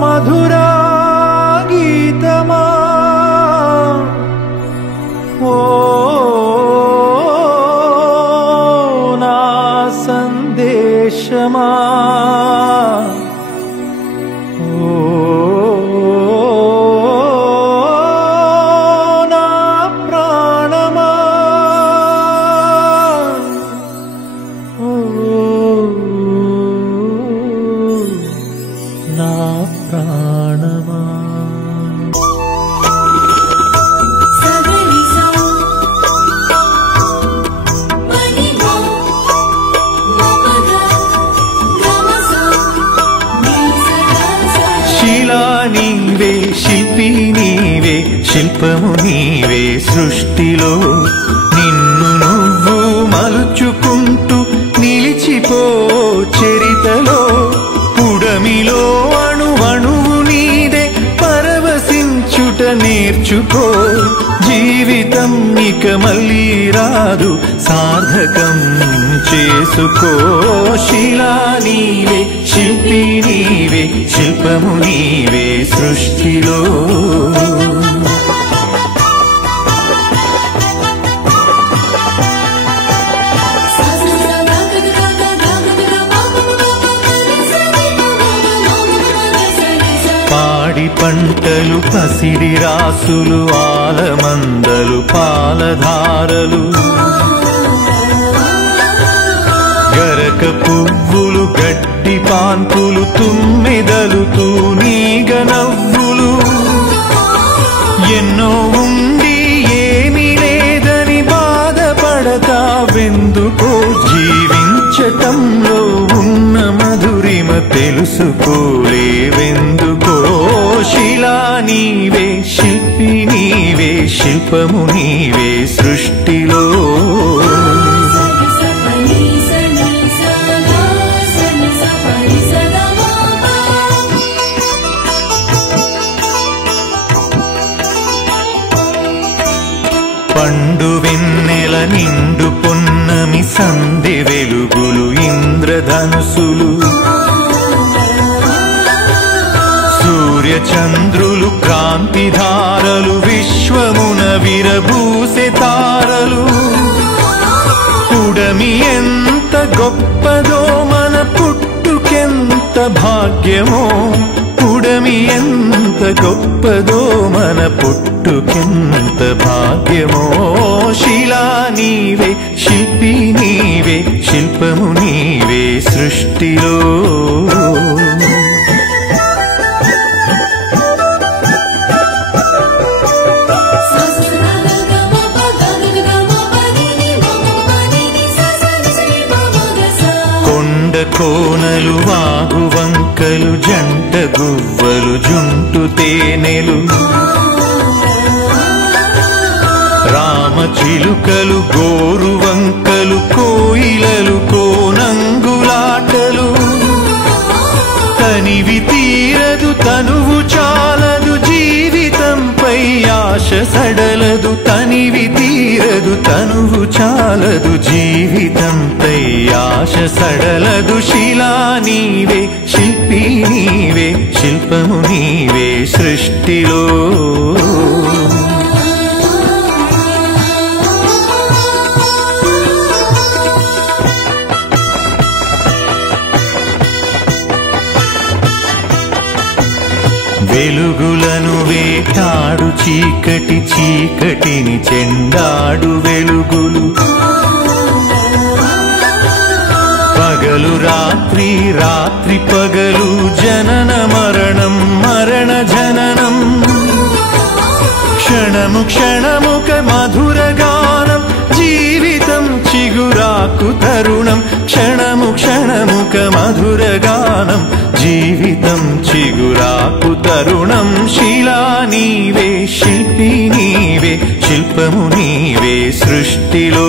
మధురా గీతమా నా సందేశమా నా ప్రాణమా నా ప్రాణమా శిలా నీవే శిల్పి నీవే శిల్పము నీవే సృష్టిలో నిన్ను నువ్వు మలుచుకుంటూ నిలిచిపో చరితలో పుడమిలో అణువణువు నీదే పరవశించుట నేర్చుకో జీవితం ఇక మళ్ళీ రాదు సార్థకం చేసుకో శిలా నీవే శిల్పి నీవే శిల్పము నీవే సృష్టిలో పాడి పంటలు పసిడి రాసులు ఆలమందలు పాలధారలు గరక పువ్వులు గడ్డి పాన్పులు తుమ్మెదలు తూనీగ నవ్వులు ఎన్నో ఉండి ఏమీ లేదని బాధపడతా వెందుకో జీవించటంలో ఉన్న మధురిమ తెలుసుకోలేవెందుకో శిలా నీవే శిల్పి నీవే శిల్పము నీవే సృష్టిలో పండు వెన్నెల నిండు పొన్నమి సంధి వెలుగులు ఇంద్రధనుసులు సూర్య చంద్రులు క్రాంతిధారలు విశ్వమున విరబూసె తారలు పుడమి ఎంత గొప్పదో మన పుట్టుకెంత భాగ్యమో పుడమి ఎంత గొప్పదో మన పుట్టుకెంత భాగ్యమో శిలా నీవే శిల్పి నీవే శిల్పము నీవే సృష్టిలో కోనలు వాగు వంకలు జంట గువ్వలు జుంటు తేనెలు రామ చిలుకలు గోరు వంకలు కోయిలలు కోనంగులాటలు తనివి తీరదు తనువు చాలదు జీవితంపై ఆశ సడలదు తనివి తీరదు తనువు చాలదు జీవితంపై ఆశ సడలదు శిలా నీవే శిల్పి నీవే శిల్పము నీవే సృష్టిలో వెలుగులను వేటాడు చీకటి చీకటిని చెండాడు వెలుగులు పగలు రాత్రి రాత్రి పగలు జనన మరణం మరణ జననం క్షణము క్షణముక మధుర గానం జీవితం చిగురాకు తరుణం క్షణము క్షణముక మధుర గానం జీవితం చిగురాకు తరుణం శిలా నీవే శిల్పి నీవే శిల్పము నీవే సృష్టిలో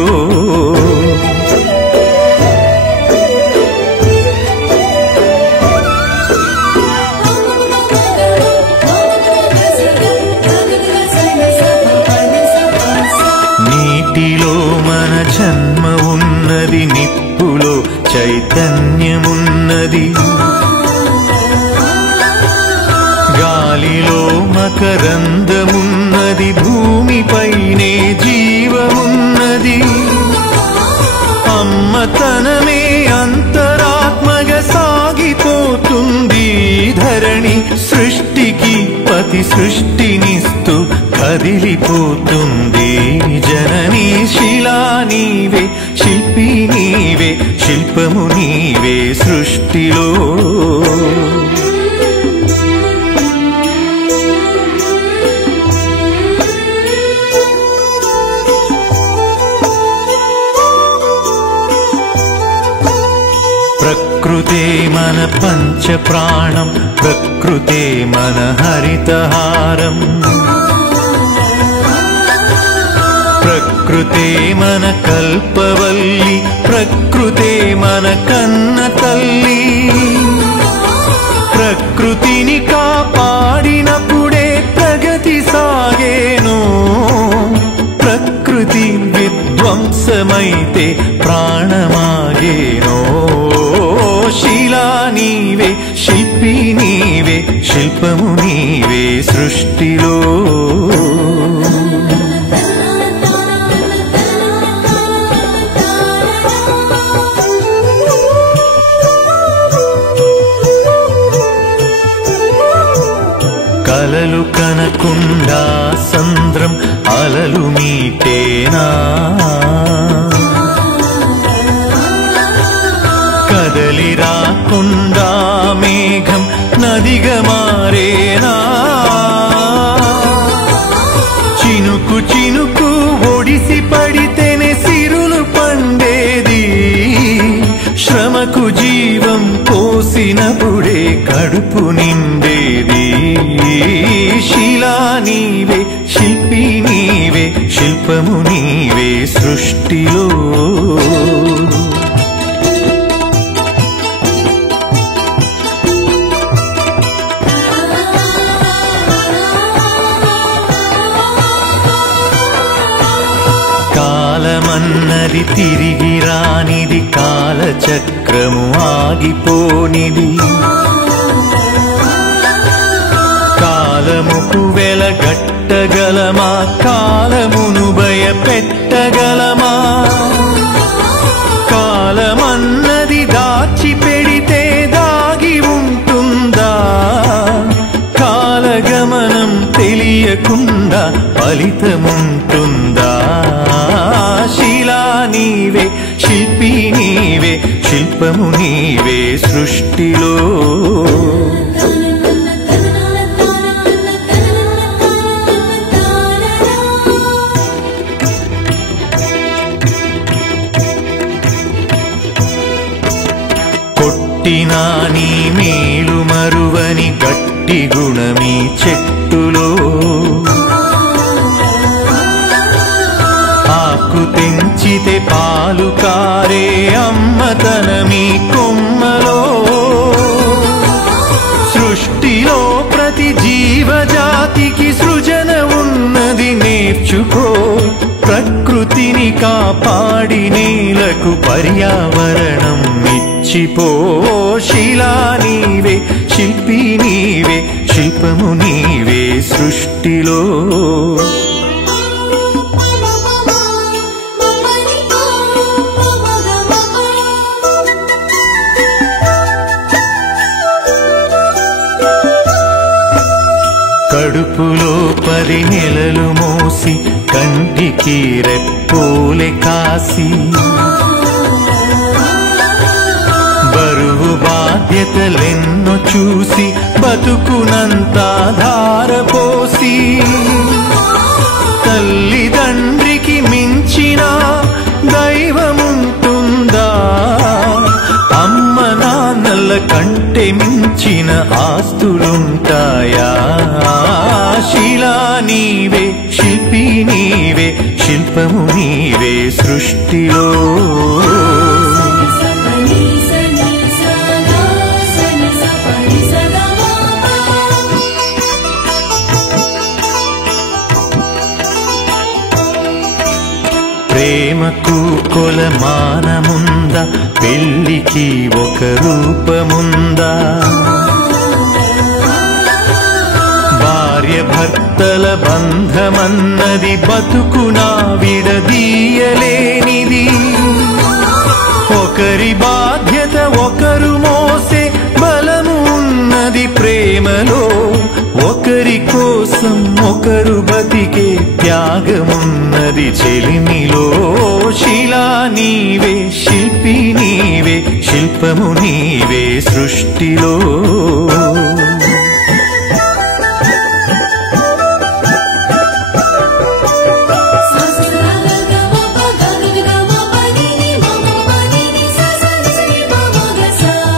నీటిలో మన జన్మ ఉన్నది నిప్పుల సృష్టినిస్తూ కదిలిపోతుంది జననీ. శిలా నీవే, శిల్పి నీవే, శిల్పము నీవే సృష్టిలో. ప్రకృతే మన పంచ ప్రాణం, ప్రకృతే మన హరితహారం, ప్రకృతే మన కల్పవల్లి, ప్రకృతే మన కన్న తల్లి. ప్రకృతిని కాపాడినప్పుడే ప్రగతి సాగేను, ప్రకృతి విధ్వంసమైతే ప్రాణమాగేనో. శిలా నీవే, శిల్పి నీవే, శిల్పము నీవే సృష్టిలో. కలలు కనకుండా సంద్రం అలలు మీటేనా, కదలి రాకుండా మేఘం నదిగా మారేనా. చినుకు చినుకు ఒడిసి పడితేనే సిరులు పండేది, శ్రమకు జీవం పోసినప్పుడే కడుపు నిండేది. శిలా నీవే, శిల్పి నీవే, శిల్పము నీవే సృష్టిలో. కాలమన్నది తిరిగి రానిది, కాలచక్రము ఆగిపోనిది. కాలముకు వెలగట్టగలమా, కాలమును భయపెట్టగలమా. కాలమన్నది దాచి పెడితే దాగి ఉంటుందా, కాలగమనం తెలియకుండా ఫలితముంటుందా. శిలా నీవే, శిల్పి నీవే, శిల్పము నీవే సృష్టిలో. కొట్టినా నీ మేలు మరువని గట్టి గుణమీ చెట్టులో. ఆకు తెంచితే పాలు కారే అమ్మతనమీ కొమ్మలో. సృష్టిలో ప్రతి జీవజాతికి సృజన ఉన్నది నేర్చుకో. ప్రకృతిని కాపాడి నేలకు పర్యావరణం ఇచ్చిపో. శిలా నీవే, శిల్పి నీవే, శిల్పము నీవే సృష్టిలో. కడుపులో 10 నెలలు మోసి కంటికి రెప్పోలే కాసి, బరువు బాధ్యతలెన్నో చూసి బతుకునంతా ధారపోసి. తల్లిదండ్రికి మించిన దైవముంటుందా, అమ్మ నాన్నల కంటే మించిన ఆస్తులుంటాయా. శిలా నీవే, శిల్పి నీవే, శిల్పము నీవే సృష్టిలో. ప్రేమకు కొలమానముందా, పెళ్లికి ఒక రూపముందా. భార్య భర్తల బంధమన్నది బతుకునా విడదీయలేనిది. ఒకరి బాధ్యత ఒకరు మోసే బలము ఉన్నది ప్రేమలో. ఒకరి కోసం ఒకరు బతికే త్యాగమున్నది చెలిమిలో. శిలా నీవే, శిల్పి నీవే, శిల్పము నీవే సృష్టిలో.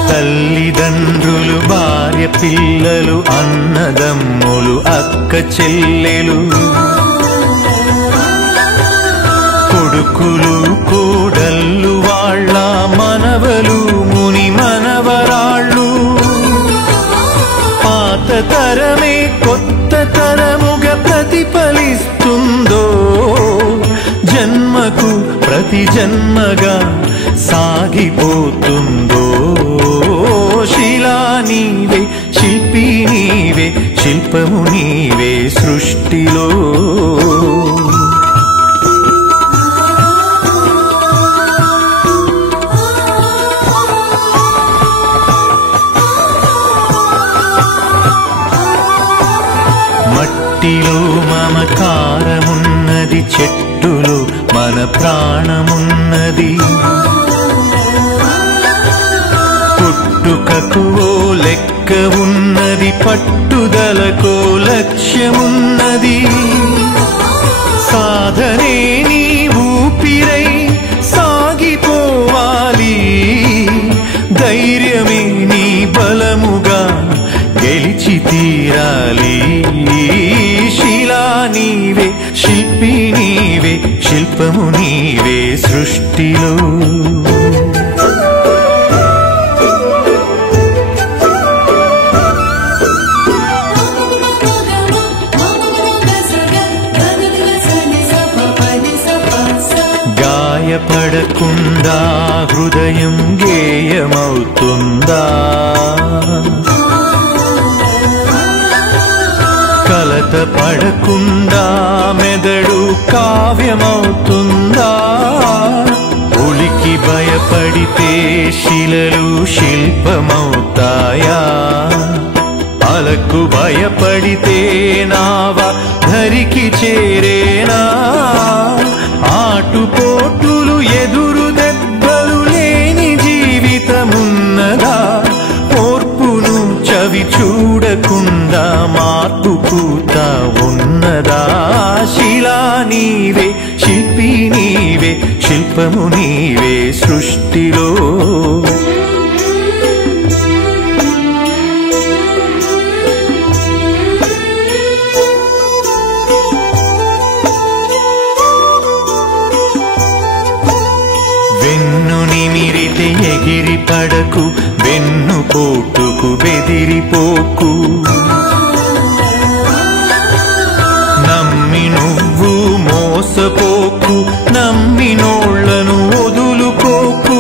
తల్లిదండ్రులు, భార్య పిల్లలు, అన్నదమ్ములు, అక్క చెల్లెలు, కొడుకులు కోడళ్ళు, వాళ్ళ మనవలు, ముని మనవరాళ్ళు. పాత తరమే కొత్త తరముగా ప్రతిఫలిస్తుందో, జన్మకు ప్రతి జన్మగా సాగిపోతుందో. శిలా నీవే, శిల్పి నీవే, శిల్పము నీవే సృష్టిలో. మట్టిలో మమకారమున్నది, చెట్టులో మన ప్రాణమున్నది. పుట్టుకకు ఓ లెక్క ఉన్నది, పట్టుదలకో లక్ష్యమున్నది. సాధనే నీ ఊపిరై సాగిపోవాలి, ధైర్యమే నీ బలముగా గెలిచి తీరాలి. శిలా నీవే, శిల్పి నీవే, శిల్పము నీవే సృష్టిలో. గాయపడకుండా హృదయం గేయమవుతుందా, కలత పడకుండా మెదడు కావ్యమవుతుందా. ఉలికి భయపడితే శిలలు శిల్పమవుతాయా, అలకు భయపడితే నావ ధరికి చేరేనా. ఆటుపోటులు ఎదురు దెబ్బలు లేని జీవితమున్నదా, ఓర్పును చవి చూడకుండా మార్పు పూత ఉన్నదా. శిలా నీవే, శిల్పి నీవే, శిల్పము నీవే సృష్టిలో. వెన్ను నిమిరితే ఎగిరి పడకు, వెన్ను పోటుకు బెదిరిపోకు. నమ్మి నువ్వు మోసపోకు, నమ్మినోళ్లను వదులుకోకు.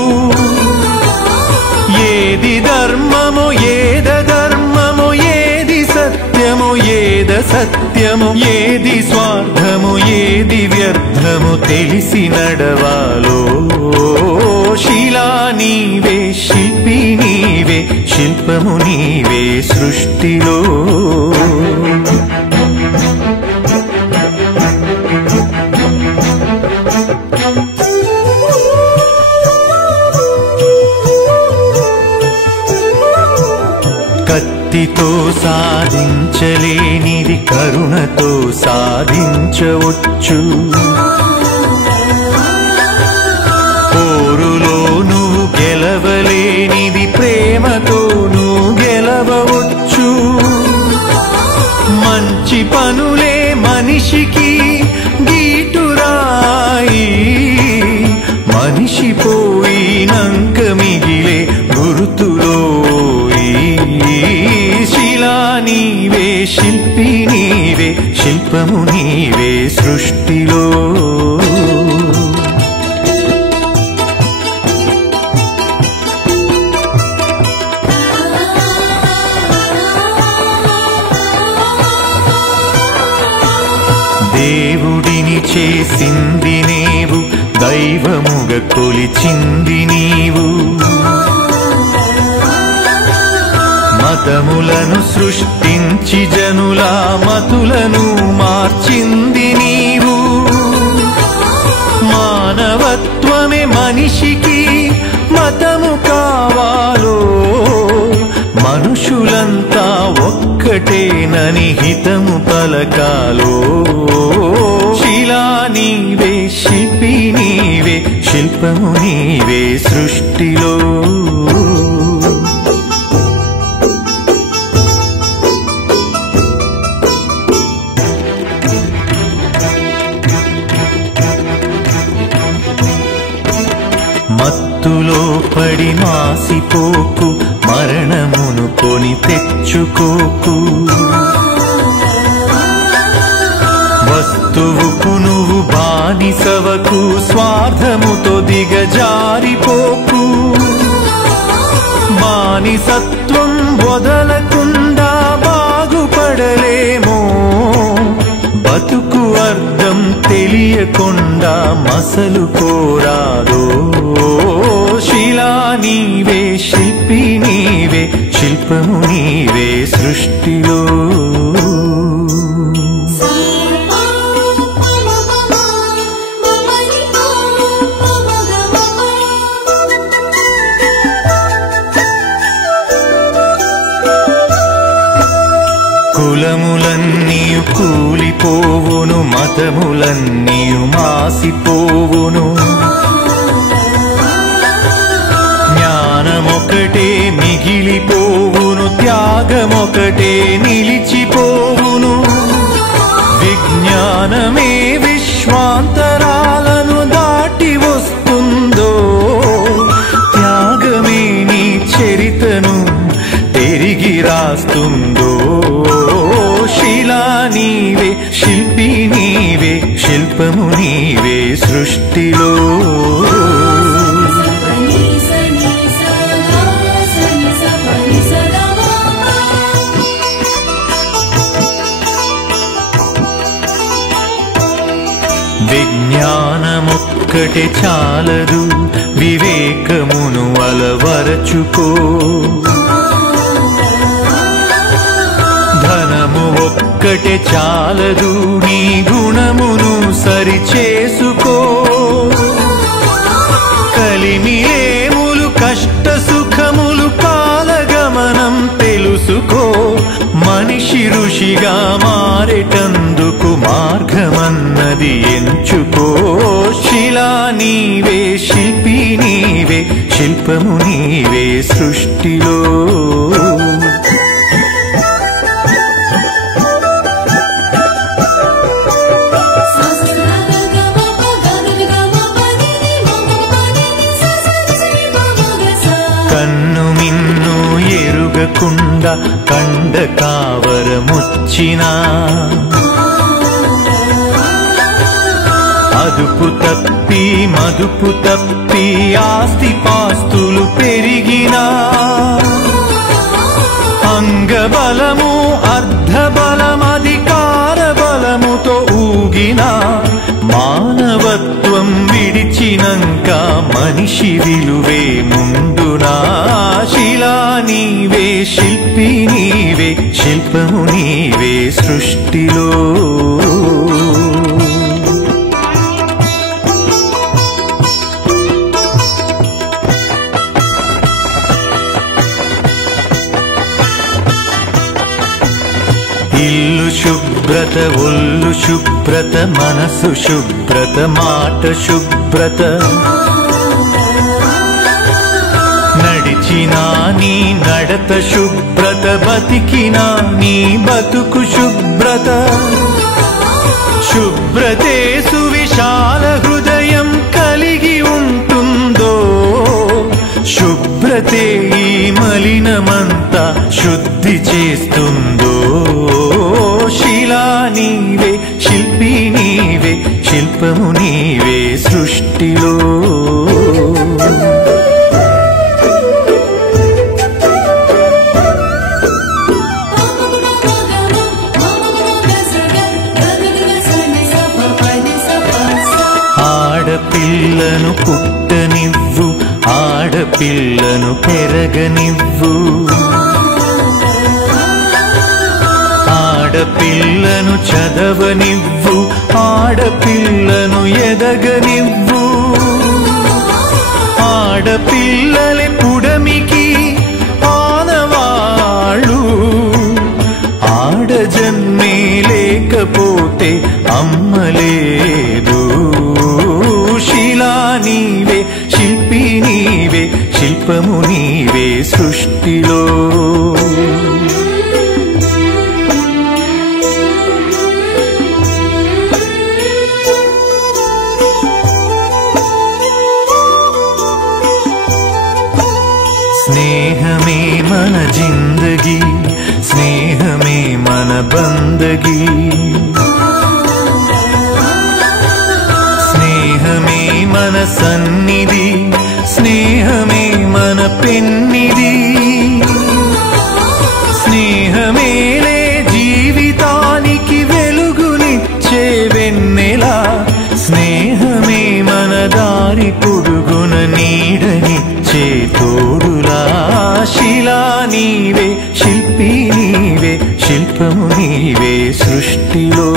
ఏది ధర్మమో ఏద ధర్మమో, ఏది సత్యమో ఏద సత్యమో, ఏది స్వార్థమో ఏది వ్యర్థమో తెలిసి నడవాలో. శిలా నీవే, శిల్పి నీవే, శిల్పము నీవే సృష్టిలో. కత్తితో సాధించలేనిది కరుణతో సాధించవచ్చు. పోరులో నువ్వు గెలవలేనిది ప్రేమతో నువ్వు గెలవవచ్చు. మంచి పనులే మనిషికి గీటురాయి, మనిషి పోయినంక మిగిలే గుర్తులోయి. శిలా నీవే, శిల్పి నీవే, శిల్పము నీవే సృష్టిలో. దేవుడిని చేసింది నీవు, దైవముగా కొలిచింది నీవు. మతములను సృష్టించి జనుల మతులను మార్చింది నీవు. మానవత్వమే మనిషికి మతము కావాలో, మనుషులంతా ఒక్కటేనని హితము పలకాలో. శిలా నీవే, శిల్పి నీవే, శిల్పము నీవే సృష్టిలో. మత్తులో పడి మాసిపోకు, మరణమును కొని తెచ్చుకోకు. వస్తువుకు నువ్వు బానిసవకు, స్వార్థముతో దిగజారిపోకు. బానిసత్వం వదలకుండా బాగుపడలేమో, బతుకు అర్థం తెలియకుండా మసలు కోరాదో. శిలా నీవే, శిల్పి నీవే, శిల్పము నీవే సృష్టిలో. కులములన్నీయు కూలిపోవును, మతములన్నీయు మాసిపోవును. జ్ఞానమొకటే మిగిలిపోవును, త్యాగమొకటే నిలిచిపోవును. విజ్ఞానమే విశ్వాంతరాలను దాటి వస్తుందో, త్యాగమే నీ చరితను తిరిగి రాస్తుందో. శిలా నీవే, శిల్పి నీవే, శిల్పము నీవే సృష్టిలో. విజ్ఞానమొక్కటే చాలదు, వివేకమును అలవరచుకో. ధనము ఒక్కటే చాలదు, నీ గుణమును సరిచేసుకో. కలిమిలేములు కష్ట సుఖములు కాలగమనం తెలుసుకో. మనిషి ఋషిగా మారేటందుకు మార్గమన్నది ఎంచుకో. శిలా నీవే, శిల్పి నీవే, శిల్పము నీవే సృష్టిలో. కన్ను మిన్ను ఎరుగకుండా కండ కావరముచ్చినా, అదుపు తప్పి మదుపు తప్పి ఆస్తి పాస్తులు పెరిగినా, అంగబలము అర్ధబలం అధికార బలముతో ఊగినా, మానవత్వం విడిచినంక మనిషి విలువే ముందునా. శిలా నీవే, శిల్పి నీవే, శిల్పము నీవే సృష్టిలో. ఇల్లు శుభ్రత, ఒళ్ళు శుభ్రత, మనసు శుభ్రత, మాట శుభ్రత. నడిచినా నీ నడత శుభ్రత, బతికినా నీ బతుకు శుభ్రత. శుభ్రతే సువిశాల హృదయం కలిగి ఉంటుందో, శుభ్రతే ఈ మలినమంతా శుద్ధి చేస్తుందో. శిలా నీవే, శిల్పి నీవే, శిల్పము నీవే సృష్టిలో. ఆడపిల్లను పుట్టనివ్వు, ఆడపిల్లను పెరగనివ్వు. పిల్లను చదవనివ్వు, ఆడపిల్లను ఎదగనివ్వు. ఆడపిల్లలే పుడమికి ఆనవాళ్ళు, ఆడజన్మే లేకపోతే అమ్మలేదు. శిలా నీవే, శిల్పి నీవే, శిల్పము నీవే సృష్టిలో. స్నేహమే మన జిందగీ, స్నేహమే మన బందగీ. స్నేహమే మన సన్నిధి, స్నేహమే మన పెన్నిధి. స్నేహమేలే జీవితానికి వెలుగునిచ్చే వెన్నెలా. స్నేహమే మన దారి పొడుగున నీడనిచ్చే తోడులా. శిలా నీవే, శిల్పి నీవే, శిల్పము నీవే సృష్టిలో.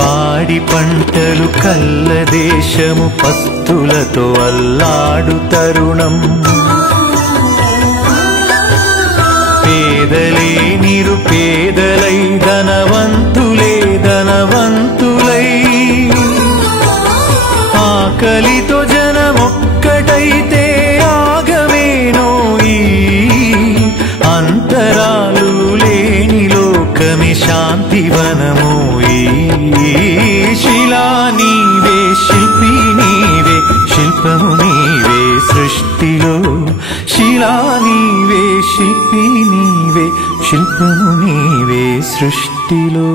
పాడి పంటలు కల్ల దేశము పస్తులతో అల్లాడు తరుణం. పేదలే నిరుపేదలై, ధనవంతులే ధనవంతులై. ఆకలితో జనమొక్కటైతే ఆగమేనోయి. అంతరాలు లేని లోకమే శాంతివనమోయి. శిలా నీవే, శిల్పి నీవే, శిల్పము నీవే సృష్టిలో. శిలా నీవే, శిల్పి నీవే, శిల్పము నీవే సృష్టిలో.